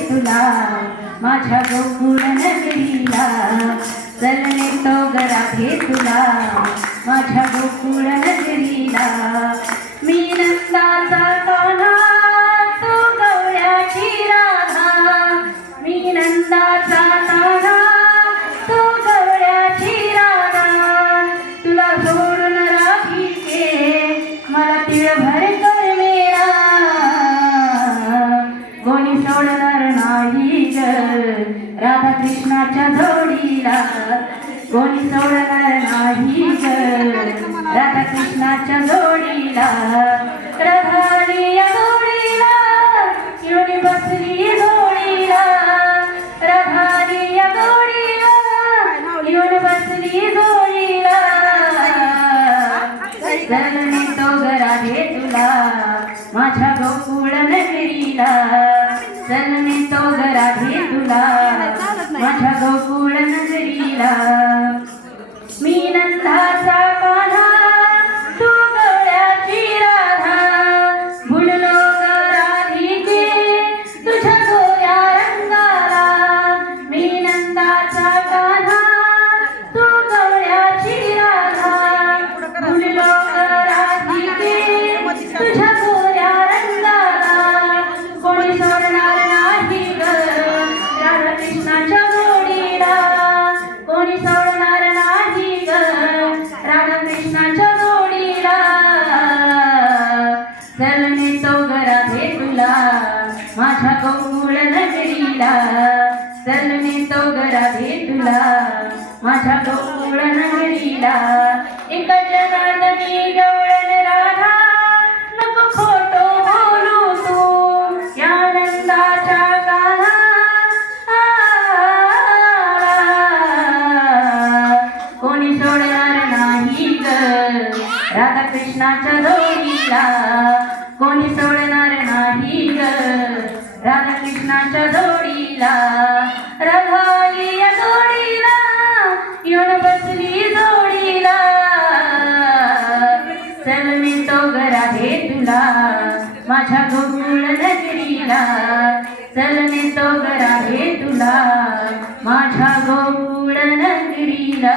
तुला माझ्या गोकुळ नगरीला चलने तो राधे तुला माझ्या गोकुळ नगरीला मी नंदाचा कान्हा तू गवळ्याची राधा मी नंदाचा कान्हा तू गवळ्याची राधा तुला सोडून राधिके मला तिळभर कर मेरा कोणी सोडणार नाही ग राधा कृष्णाच्या जोडीला कोणी सोडणार नाही ग राधा कृष्णाच्या जोडीला राधानी या जोडीला येऊन बसली जोडीला राधानी या जोडीला येऊन बसली जोडीला चलने तो राधे तुला माझ्या गोकुळ नगरीला चलने तो राधे तुला माझ्या गोकुळ नगरीला मी नंदाचा कान्हा तू गवळ्याची राधा बुडलो ग राधिके तुझ्या गोऱ्या रंगाला मी नंदाचा कान्हा तू गवळ्याची राधा बुडलो ग राधिके तुझ्या गोऱ्या रंगाला कोणी सोडणार नाही ग राधा कृष्णाच्या जोडीला कोणी सोडणार नाही ग राधा कृष्णाच्या जोडीला चलने तो राधे तुला माझ्या गोकुळ नगरीला चलने तो राधे तुला माझ्या गोकुळ नगरीला एक जनार्दनी गवळण राधा नको खोटो बोलू तू या नंदाच्या कान्हा कोणी सोडणार नाही ग राधा कृष्णाच्या जोडीला कोणी सोडणार नाही ग राधा कृष्णाच्या जोडीला राधाई या जोडीला येऊन बसली जोडीला चलने तो राधे तुला माझ्या गोकुळ नगरीला चलने तो राधे तुला माझ्या गोकुळ नगरीला